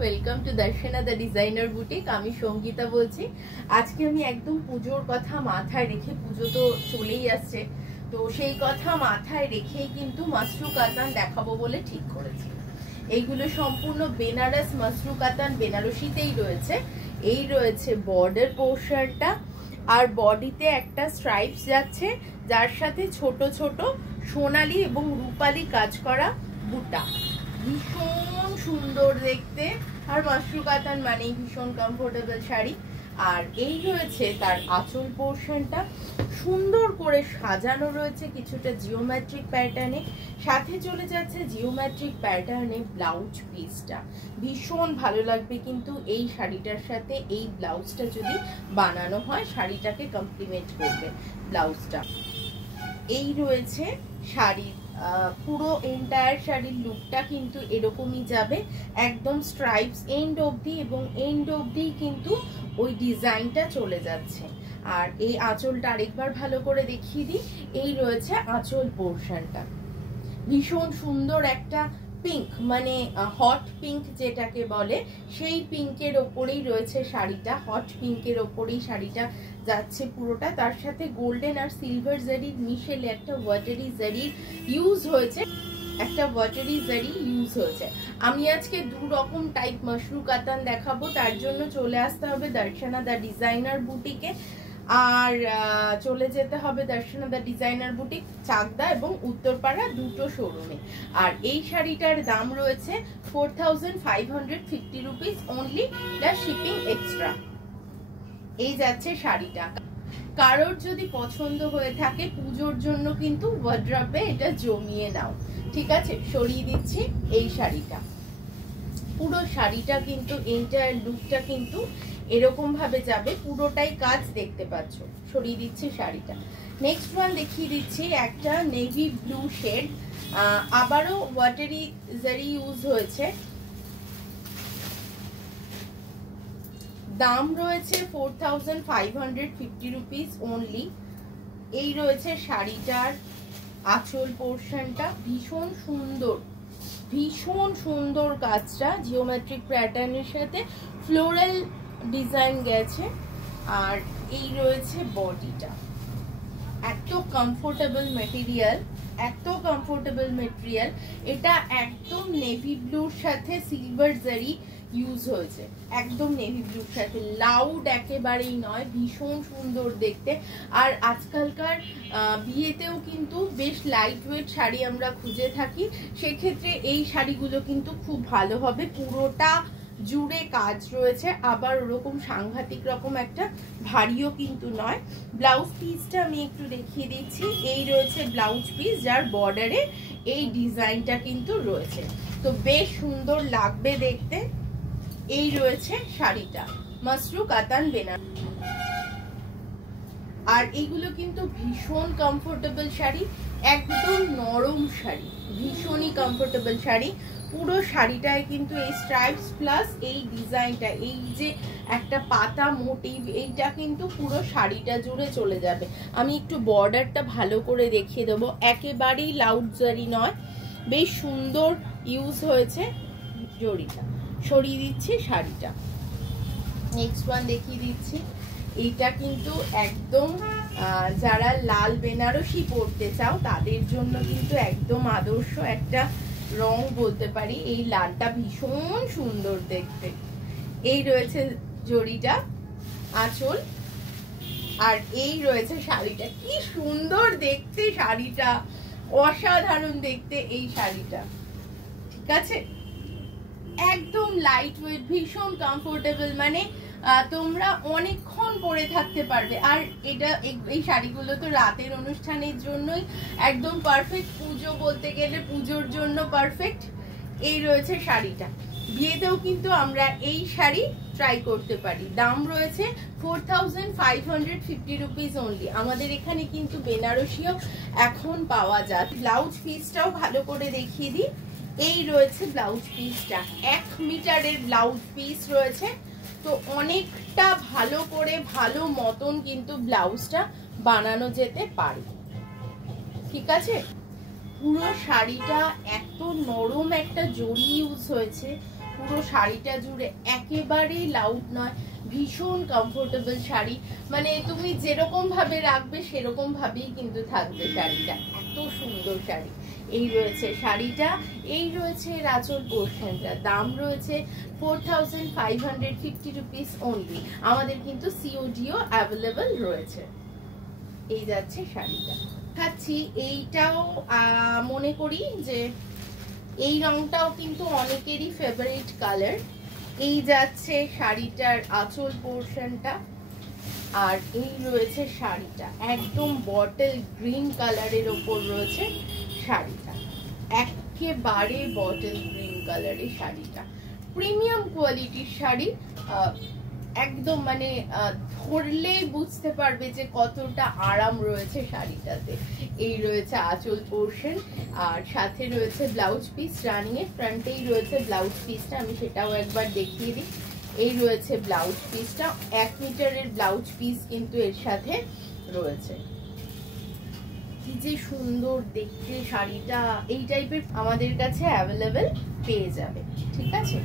Welcome to Darshana the designer boutique. আমি সঙ্গীতা বলছি। আজকে আমি একদম পুজোর কথা মাথায় রেখে, পুজো তো চলেই আসছে, তো সেই কথা মাথায় রেখেই কিন্তু মাসরু কাতান দেখাবো বলে ঠিক করেছি। এইগুলো সম্পূর্ণ বেনারস মাসরু কাতান, বেনারসিতেই রয়েছে। এই রয়েছে বর্ডার পোর্শনটা, আর বডিতে একটা স্ট্রাইপস যাচ্ছে, যার সাথে ছোট ছোট সোনালী এবং রূপালী কাজ করা বুটা। ভীষণ সুন্দর দেখতে, আর মাসরু কাতান মানেই ভীষণ কমফোর্টেবল শাড়ি। আর এই রয়েছে তার আঁচল পোর্শনটা, সুন্দর করে সাজানো রয়েছে কিছুটা জিওমেট্রিক প্যাটার্নে, সাথে চলে যাচ্ছে জিওমেট্রিক প্যাটার্নে ব্লাউজ পিসটা। ভীষণ ভালো লাগবে কিন্তু এই শাড়িটার সাথে এই ব্লাউজটা যদি বানানো হয়, শাড়িটাকে কমপ্লিমেন্ট করবে ব্লাউজটা। এই রয়েছে শাড়ির পুরো এন্টায়ার শাড়ির লুকটা কিন্তু এরকমই যাবে, একদম স্ট্রাইপস এন্ড অবধি, এবং এন্ড অবধি কিন্তু ওই ডিজাইনটা চলে যাচ্ছে। আর এই আঁচলটা আরেকবার ভালো করে দেখিয়ে দিই। এই রয়েছে আঁচল পোর্শনটা, ভীষণ সুন্দর একটা পিঙ্ক, মানে হট পিঙ্ক যেটাকে বলে, সেই পিঙ্কের ওপরেই রয়েছে শাড়িটা। হট পিঙ্কের ওপরেই শাড়িটা যাচ্ছে পুরোটা, তার সাথে গোল্ডেন আর সিলভার জারির মিশেলে একটা ওয়াটারি জারি ইউজ হয়েছে, আমি আজকে দু রকম টাইপ মাসরু কাতান দেখাবো, তার জন্য চলে আসতে হবে দর্শনা দ্য ডিজাইনার বুটিকে, আর চলে যেতে হবে Darshana the designer boutique Chakdaha এবং উত্তরপাড়া দুটো শোরুমে। আর এই শাড়িটার দাম রয়েছে 4550 rupees only, plus shipping extra. এই যাচ্ছে শাড়িটা। কারোর যদি পছন্দ হয়ে থাকে পুজোর জন্য কিন্তু ওয়ার্ড্রবে এটা জমিয়ে নাও, ঠিক আছে? সরিয়ে দিচ্ছি এই শাড়িটা। পুরো শাড়িটা কিন্তু এন্টায়ার লুকটা কিন্তু এরকম ভাবে যাবে, পুরোটাই কাজ দেখতে পাচ্ছ। সরিয়ে দিচ্ছি শাড়িটা। নেক্সট ওয়ান দেখিয়ে দিচ্ছি, একটা নেভি ব্লু শেড, আবারও ওয়াটারি জারি ইউজ হয়েছে। দাম রয়েছে 4550 রুপিস অনলি। এই রয়েছে শাড়িটার আঁচল পোর্শনটা, ভীষণ সুন্দর কাজটা জিওমেট্রিক প্যাটার্নের সাথে ফ্লোরাল ডিজাইন গেছে। আর এই রয়েছে বডিটা, এত কমফোর্টেবল মেটেরিয়াল, এটা একদম নেভি ব্লুর সাথে সিলভার জারি ইউজ হয়েছে, একদম নেভি ব্লুর সাথে, লাউড একেবারেই নয়, ভীষণ সুন্দর দেখতে। আর আজকালকার বিয়েতেও কিন্তু বেশ লাইট ওয়েট শাড়ি আমরা খুঁজে থাকি, সেক্ষেত্রে এই শাড়িগুলো কিন্তু খুব ভালো হবে। পুরোটা জুড়ে কাজ রয়েছে, আবার ওরকম সাংঘাতিক রকম একটা ভারীও কিন্তু নয়। ব্লাউজ পিসটা আমি একটু দেখিয়ে দিচ্ছি। এই রয়েছে ব্লাউজ পিস, যার বর্ডারে এই ডিজাইনটা কিন্তু রয়েছে, তো বেশ সুন্দর লাগবে দেখতে। এই রয়েছে শাড়িটা, মাসরু কাতান বেনারসি। আর এইগুলো কিন্তু ভীষণ কমফোর্টেবল শাড়ি, একদম নরম শাড়ি, ভীষণই কমফোর্টেবল শাড়ি। পুরো শাড়িটায় কিন্তু এই স্ট্রাইপস প্লাস এই ডিজাইনটা, এই যে একটা পাতা মোটিভ, এইটা কিন্তু পুরো শাড়িটা জুড়ে চলে যাবে। আমি একটু বর্ডারটা ভালো করে দেখিয়ে দেবো, একেবারেই লাউড জারি নয়, বেশ সুন্দর ইউজ হয়েছে জরিটা। সরিয়ে দিচ্ছি শাড়িটা। নেক্সট ওয়ান দেখিয়ে দিচ্ছি। এইটা কিন্তু একদম যারা লাল বেনারসি পরতে চাও তাদের জন্য কিন্তু একদম আদর্শ একটা রং বলতে পারি। এই লালটা ভীষণ সুন্দর দেখতে। এই রয়েছে জরিটা, আঁচল, আর এই রয়েছে শাড়িটা। কি সুন্দর দেখতে শাড়িটা, অসাধারণ দেখতে এই শাড়িটা, ঠিক আছে? একদম লাইট ওয়েট, ভীষণ কমফোর্টেবল, মানে তোমরা অনেকক্ষণ পরে থাকতে পারবে। আর এটা এই শাড়িগুলো তো রাতের অনুষ্ঠানের জন্যই একদম পারফেক্ট, পুজো বলতে গেলে পুজোর জন্য পারফেক্ট। এই রয়েছে শাড়িটা, বিয়েতেও কিন্তু আমরা এই শাড়ি ট্রাই করতে পারি। দাম রয়েছে 4550 রুপিস অনলি। আমাদের এখানে কিন্তু বেনারসিও এখন পাওয়া যায়। ব্লাউজ পিসটাও ভালো করে দেখিয়ে দিই। এই রয়েছে ব্লাউজ পিসটা, 1 মিটারের ব্লাউজ পিস রয়েছে, তো অনেকটা ভালো করে ভালো মতন কিন্তু ব্লাউজটা বানানো যেতে পারে, ঠিক আছে? পুরো শাড়িটা এত নরম একটা জরি ইউজ হয়েছে, পুরো শাড়িটা জুড়ে, একেবারেই লাউড নয়, ভীষণ কমফোর্টেবল শাড়ি, মানে তুমি যেরকম ভাবে রাখবে সেরকম ভাবেই কিন্তু থাকবে শাড়িটা, এত সুন্দর শাড়ি। এই রয়েছে শাড়িটা, এই রয়েছে আঁচল পোর্শনটা, দাম রয়েছে 4550 রুপিস অনলি। আমাদের কিন্তু সিওডিও অ্যাভেলেবল রয়েছে। এই যাচ্ছে শাড়িটা খাচ্ছি, এইটাও মনে করি যে এই রংটাও কিন্তু অনেকেরই ফেভারিট কালার। এই যাচ্ছে শাড়িটার আঁচল পোর্শনটা, আর এই রয়েছে শাড়িটা, একদম বটল গ্রিন কালারের ওপর রয়েছে শাড়িটা, একেবারে বটল গ্রিন কালারের শাড়িটা, প্রিমিয়াম কোয়ালিটির শাড়ি, একদম মানে ধরলেই বুঝতে পারবে যে কতটা আরাম রয়েছে শাড়িটাতে। এই রয়েছে আঁচল পোর্শন, আর সাথে রয়েছে ব্লাউজ পিস রানিং এর, ফ্রন্টেই রয়েছে ব্লাউজ পিসটা, আমি সেটাও একবার দেখিয়ে দিই। এই রয়েছে ব্লাউজ পিসটা, 1 মিটারের ব্লাউজ পিস কিন্তু এর সাথে রয়েছে। কি যে সুন্দর দেখতে শাড়িটা, এই টাইপের আমাদের কাছে অ্যাভেলেবেল পেয়ে যাবে, ঠিক আছে।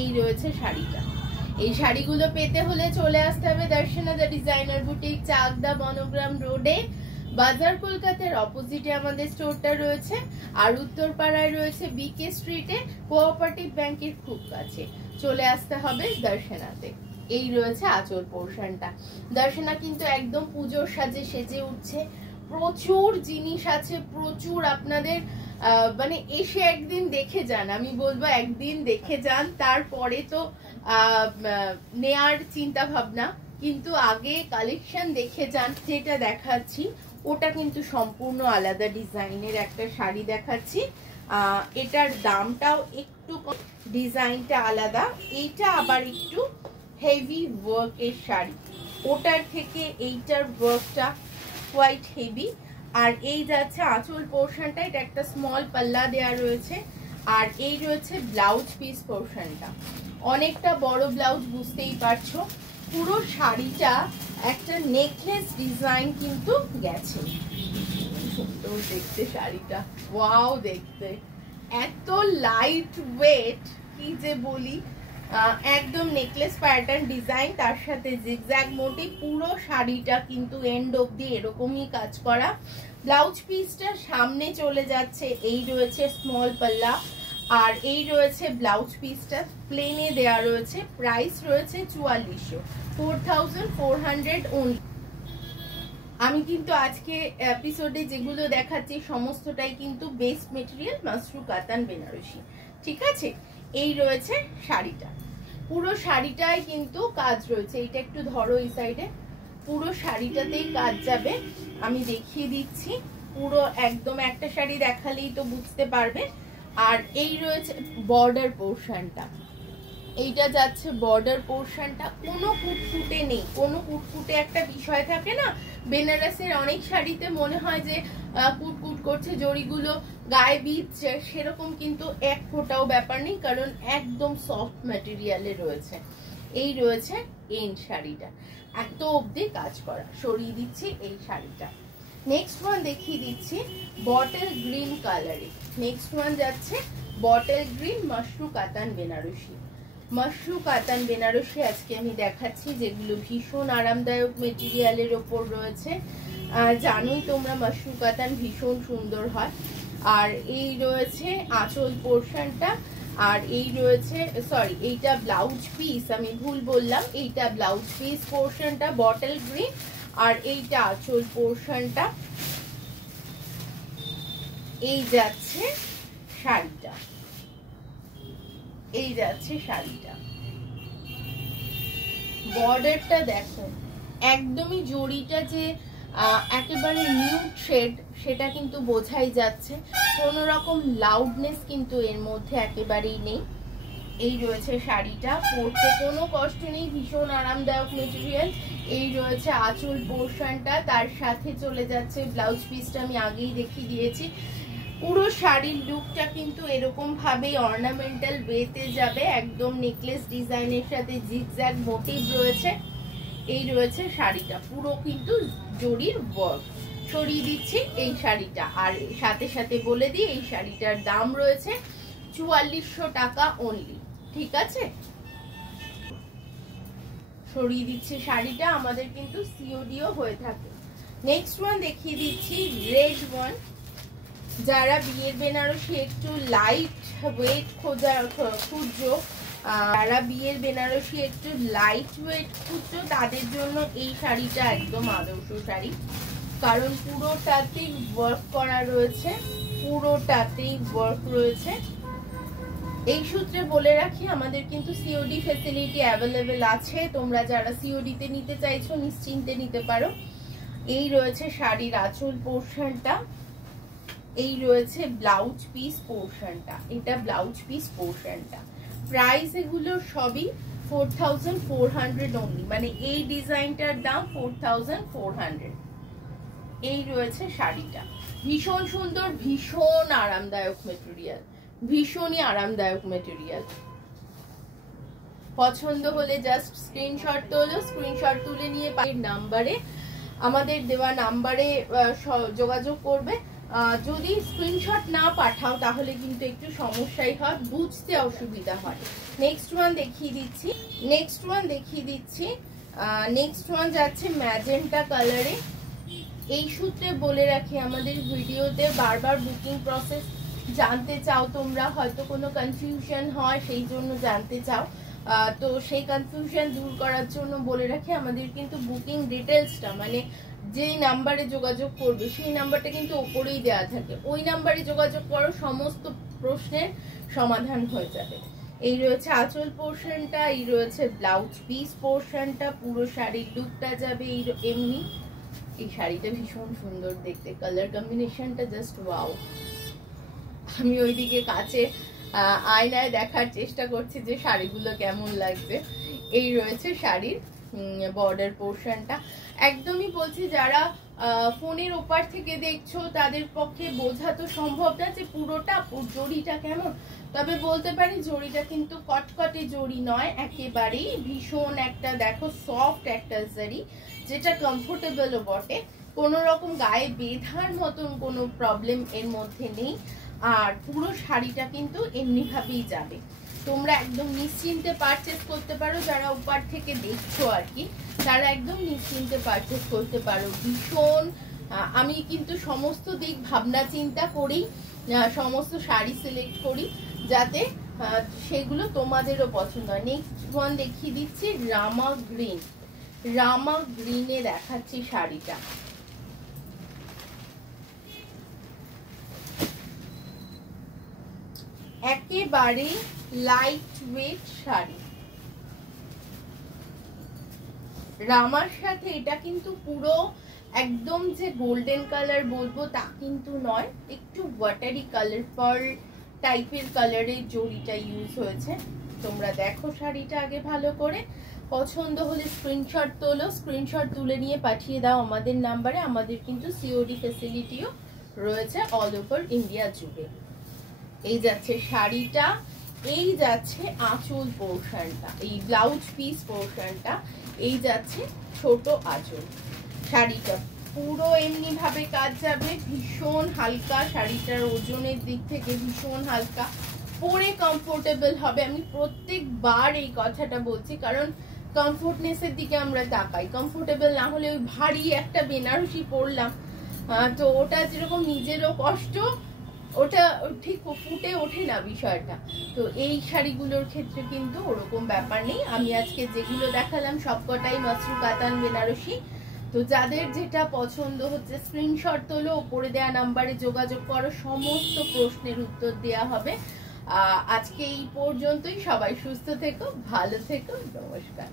এই রয়েছে শাড়িটা। এই শাড়িগুলো পেতে হলে চলে আসতে হবে Darshana the designer boutique, Chakdah Bangram রোডে, বাজার কলকাতার অপোজিটে আমাদের স্টোরটা রয়েছে, আর উত্তরপাড়ায় রয়েছে বিকে স্ট্রিটে, কোঅপারেটিভ ব্যাংকের খুব কাছে। চলে আসতে হবে দর্শনাতে। এই রয়েছে আঁচল পোর্শনটা। দর্শনা কিন্তু একদম পুজোর সাজে সেজে উঠছে, প্রচুর জিনিস আছে, প্রচুর, আপনাদের মানে এসে একদিন দেখে যান, আমি বলবো একদিন দেখে যান, তারপরে তো নেয়ার চিন্তা ভাবনা, কিন্তু আগে কালেকশন দেখে যান। যেটা দেখাচ্ছি ওটা কিন্তু সম্পূর্ণ আলাদা ডিজাইনের একটা শাড়ি দেখাচ্ছি, এটার দামটাও একটু, ডিজাইনটা আলাদা, এইটা আবার একটু হেভি ওয়ার্কের শাড়ি, ওটার থেকে এইটার ওয়ার্কটা কোয়াইট হেভি। আর এই যাচ্ছে আঁচল পোর্শনটা, এটা একটা স্মল পাল্লা দেয়া রয়েছে, আর এই রয়েছে ব্লাউজ পিস পোর্শনটা, অনেকটা বড় ব্লাউজ, বুঝতেই পারছো। পুরো শাড়িটা একটা নেকলেস ডিজাইন কিন্তু গেছে, সুন্দর দেখতে শাড়িটা, ওয়াও দেখতে, এত লাইট ওয়েট, কি যে বলি, একদম নেকলেস প্যাটার্ন ডিজাইন, তার সাথে জিগজ্যাগ মোটিভ, পুরো শাড়িটা কিন্তু এন্ড অবধি এরকমই কাজ করা। ব্লাউজ পিসটা সামনে চলে যাচ্ছে, এই রয়েছে স্মল পাল্লা, আর এই রয়েছে ব্লাউজ পিসটা প্লেনে দেয়া রয়েছে, প্রাইস রয়েছে 4400, 4400 ওনলি। আমি কিন্তু আজকে এপিসোডে যেগুলো দেখাচ্ছি সমস্তটাই কিন্তু বেস্ট মেটেরিয়াল মাশরু কাতান বেনারসি, ঠিক আছে। এই রয়েছে শাড়িটা, পুরো শাড়িটাই কিন্তু কাজ রয়েছে, এটা একটু ধরো এই সাইডে, পুরো শাড়িটাতেই কাজ যাবে, আমি দেখিয়ে দিচ্ছি, পুরো একদম একটা শাড়ি দেখালেই তো বুঝতে পারবে। আর এই রয়েছে বর্ডার পোর্শনটা, এইটা যাচ্ছে বর্ডার পোর্শনটা, কোনো কুটকুটে নেই, কোনো কুটকুটে একটা বিষয় থাকে না বেনারসের অনেক শাড়িতে, মনে হয় যে কুটকুট করছে, জড়িগুলো গায়ে বিঁধছে, সেরকম কিন্তু এক ফোঁটাও ব্যাপার নেই, কারণ একদম সফট ম্যাটেরিয়ালে রয়েছে। এই রয়েছে এন্ড শাড়িটা, এত অবধি কাজ করা, সরিয়ে দিচ্ছি এই শাড়িটা। নেক্সট ওয়ান দেখিয়ে দিচ্ছি বটল গ্রিন কালারে, নেক্সট ওয়ান যাচ্ছে বটল গ্রিন মাশরু কাতান বেনারসি। মাশরু কাতান বেনারসি আজকে আমি দেখাচ্ছি, যেগুলো ভীষণ আরামদায়ক মেটেরিয়ালের ওপর রয়েছে, জানোই তোমরা মাশরু কাতান ভীষণ সুন্দর হয়। আর এই রয়েছে আঁচল পোর্শনটা, আর এই রয়েছে, সরি এইটা ব্লাউজ পিস, আমি ভুল বললাম, এইটা ব্লাউজ পিস পোর্শনটা বটল গ্রিন, আর এইটা আঁচল পোর্শনটা। এই যাচ্ছে শাড়িটা, এই যাচ্ছে শাড়িটা, বর্ডারটা দেখো, একদমই জড়িটা যে একেবারে নিউড শেড সেটা কিন্তু বোঝাই যাচ্ছে, কোনো রকম লাউডনেস কিন্তু এর মধ্যে একেবারেই নেই। এই রয়েছে শাড়িটা, পরতে কোনো কষ্ট নেই, ভীষণ আরামদায়ক মেটেরিয়াল। এই রয়েছে আঁচল পোর্শনটা, তার সাথে চলে যাচ্ছে ব্লাউজ পিসটা, আমি আগেই দেখিয়ে দিয়েছি। পুরো শাড়ির লুকটা কিন্তু এরকম ভাবেই অর্নামেন্টাল ওয়েতে যাবে, একদম নেকলেস ডিজাইনের সাথে জিগজ্যাগ মোটিভ রয়েছে। এই রয়েছে শাড়িটা, পুরো কিন্তু জরির ওয়ার্ক। সরিয়ে দিচ্ছি এই শাড়িটা, আর সাথে সাথে বলে দিই এই শাড়িটার দাম রয়েছে 4400 টাকা অনলি। ঠিক আছে, সরিয়ে দিচ্ছি শাড়িটা, আমাদের কিন্তু সিওডিও হয়ে থাকে। নেক্সট ওয়ান দেখিয়ে দিচ্ছি রেড ওয়ান। যারা বিয়ের বেনারসি একটু লাইট ওয়েট খুঁজছো, যারা বিয়ের বেনারসি একটু লাইট ওয়েট খুঁজছো, তাদের জন্য এই শাড়িটা একদম আদর্শ শাড়ি, কারণ পুরোটাতেই ওয়ার্ক করা রয়েছে, পুরোটাতেই ওয়ার্ক রয়েছে। এই সূত্রে বলে রাখি আমাদের কিন্তু সিওডি ফ্যাসিলিটি অ্যাভেলেবেল আছে। তোমরা যারা সিওডি তে নিতে চাইছো নিশ্চিন্তে নিতে পারো। এই রয়েছে শাড়ির আঁচল পোর্শনটা, এই রয়েছে ব্লাউজ পিস পোর্শনটা, এটা ব্লাউজ পিস পোর্শনটা। প্রাইস এগুলো সবই 4400 অনলি, মানে এই ডিজাইনটার দাম 4400। এই রয়েছে শাড়িটা, ভীষণ সুন্দর, ভীষণ আরামদায়ক মেটেরিয়াল, ভীষণই আরামদায়ক মেটেরিয়াল। পছন্দ হলে জাস্ট স্ক্রিনশট তোলো, স্ক্রিনশট তুলে নিয়ে নাম্বারে, আমাদের দেওয়া নাম্বারে যোগাযোগ করবে। যদি স্ক্রিনশট না পাঠাও তাহলে কিন্তু একটু সমস্যাই হয়, বুঝতে অসুবিধা হয়। নেক্সট ওয়ান দেখিয়ে দিচ্ছি, নেক্সট ওয়ান যাচ্ছে ম্যাজেন্টা কালারে। এই সূত্রে বলে রাখি আমাদের ভিডিওতে বারবার বুকিং প্রসেস জানতে চাও তোমরা, হয়তো কোনো কনফিউশন হয় সেই জন্য জানতে চাও, তো সেই কনফিউশন দূর করার জন্য বলে রাখি আমাদের কিন্তু বুকিং ডিটেলসটা, মানে যেই নাম্বারে যোগাযোগ করবে সেই নাম্বারটা কিন্তু ওপরেই দেওয়া থাকে, ওই নাম্বারে যোগাযোগ করো, সমস্ত প্রশ্নের সমাধান হয়ে যাবে। এই রয়েছে আঁচল পোর্শনটা, এই রয়েছে ব্লাউজ পিস পোর্শনটা, পুরো শাড়ির লুকটা যাবে এমনি। এই শাড়িটা ভীষণ সুন্দর দেখতে, কালার কম্বিনেশনটা জাস্ট ওয়াও। আমি ওইদিকে কাছে আয়নায় দেখার চেষ্টা করছি যে শাড়িগুলো কেমন লাগছে। এই রয়েছে শাড়ির বর্ডার পোর্শনটা। একদমই বলছি যারা ফোনের ওপার থেকে দেখছো তাদের পক্ষে বোঝা তো সম্ভব না যে পুরোটা জড়িটা কেমন, তবে বলতে পারি জড়িটা কিন্তু কটকটে জড়ি নয়, একেবারেই ভীষণ একটা দেখো সফট একটা শাড়ি, যেটা কমফোর্টেবলও বটে, কোনো রকম গায়ে বেঁধার মতন কোনো প্রবলেম এর মধ্যে নেই। আর পুরো শাড়িটা কিন্তু এমনি ভাবেই যাবে, তোমরা একদম নিশ্চিন্তে পারচেস করতে পারো, যারা উপর থেকে দেখছো আর কি তারা একদম নিশ্চিন্তে পারচেস করতে পারো। ভীষণ আমি কিন্তু সমস্ত দিক ভাবনা চিন্তা করি সমস্ত শাড়ি সিলেক্ট করি যাতে সেগুলো তোমাদেরও পছন্দ হয়। নেক্সট ওয়ান দেখিয়ে দিচ্ছি রামা গ্রিন, রামা গ্রিনে দেখাচ্ছি শাড়িটা। একেবারে লাইট ওয়েট শাড়ি, রামার সাথে এটা কিন্তু পুরো একদম যে গোল্ডেন কালার বলবো তা কিন্তু নয়, একটু ওয়াটারি কালার, পার্ল টাইপের কালারের জড়িটা ইউজ হয়েছে। তোমরা দেখো শাড়িটা আগে ভালো করে, পছন্দ হলে স্ক্রিনশট তোলো, স্ক্রিনশট তুলে নিয়ে পাঠিয়ে দাও আমাদের নাম্বারে। আমাদের কিন্তু সিওডি ফ্যাসিলিটিও রয়েছে অল ওভার ইন্ডিয়া জুড়ে। এই যাচ্ছে শাড়িটা, এই যাচ্ছে আঁচল পোর্শনটা, এই ব্লাউজ পিস পোর্শনটা, এই যাচ্ছে ছোট আঁচল। শাড়িটা পুরো এমনি ভাবে কাজ যাবে, ভীষণ হালকা, শাড়িটার ওজনের দিক থেকে ভীষণ হালকা, পরে কমফোর্টেবল হবে। আমি প্রত্যেকবার এই কথাটা বলছি কারণ কমফোর্টনেসের দিকে আমরা তাকাই, কমফোর্টেবল না হলে ওই ভারী একটা বেনারসি পরলাম তো ওটা যেরকম নিজেরও কষ্ট, ওটা ঠিক ফুটে ওঠে না বিষয়টা। তো এই শাড়িগুলোর ক্ষেত্রে কিন্তু ওরকম ব্যাপার নেই। আমি আজকে যেগুলো দেখালাম সবকটাই মাসরু কাতান বেনারসি। তো যাদের যেটা পছন্দ হচ্ছে স্ক্রিনশট তোলো, ওপরে দেওয়া নাম্বারে যোগাযোগ করো, সমস্ত প্রশ্নের উত্তর দেওয়া হবে। আজকে এই পর্যন্তই, সবাই সুস্থ থেকো, ভালো থেকো, নমস্কার।